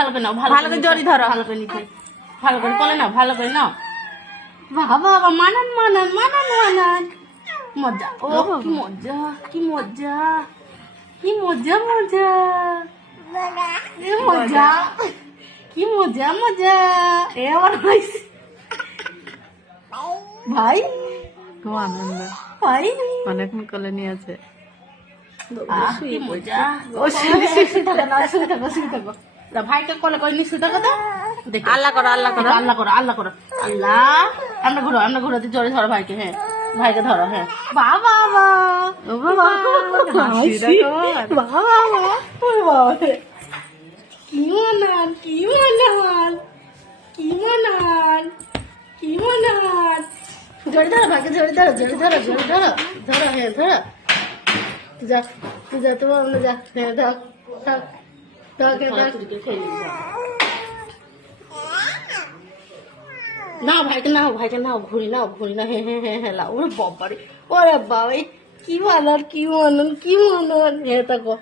ভালো করে নাও, ভালো করে জড়ি ধরো, ভালো করে নিতে, ভালো করে কোলে নাও, ভালো করে নাও। বাবা বাবা, মানান মানান মানান মানান, মজা, ও কি মজা, কি মজা, কি মজা মজা, এ মজা, কি মজা মজা। এ আবার হয়েছে ভাই, খুব আনন্দ, ভাই অনেকক্ষণ কোলে নিয়ে আছে। কি মজা। ও শুয়ে থাকো না, শুয়ে থাকো, শুয়ে থাকো। তা ভাইকে কোলে করে নিয়ে শুয়ে থাকো তো। দেখো, আল্লাহ করো, আল্লাহ করো। আল্লাহ করো, আল্লাহ করো, আল্লাহ। আমরা ঘুরো, আমরা ঘুরোতে জোরে ধরো ভাইকে, হ্যাঁ ভাইকে ধরো, হ্যাঁ বাবা বাবা, ও বাবা, হাসি দেখো। বাবা বাবা, ও বাবা, কি মানান, কি মানান, কি মানান, কি মানান। জোরে ধরো ভাইকে, জোরে ধরো, জোরে ধরো, জোরে ধরো, ধরো, হ্যাঁ ধরো। তুই যা, তুই যা, তোমার আমরা যা, হ্যাঁ থাক থাক থাক, নাও ভাইকে, নাও ভাইকে, নাও ঘুরি, নাও ঘুরি, না, হ্যাঁ হ্যাঁ হ্যাঁ হ্যাঁ লাও। ওরে বাবারে, ওরে বাবা, কি মানান, কি মানান, কি মানান, হ্যাঁ থাকো।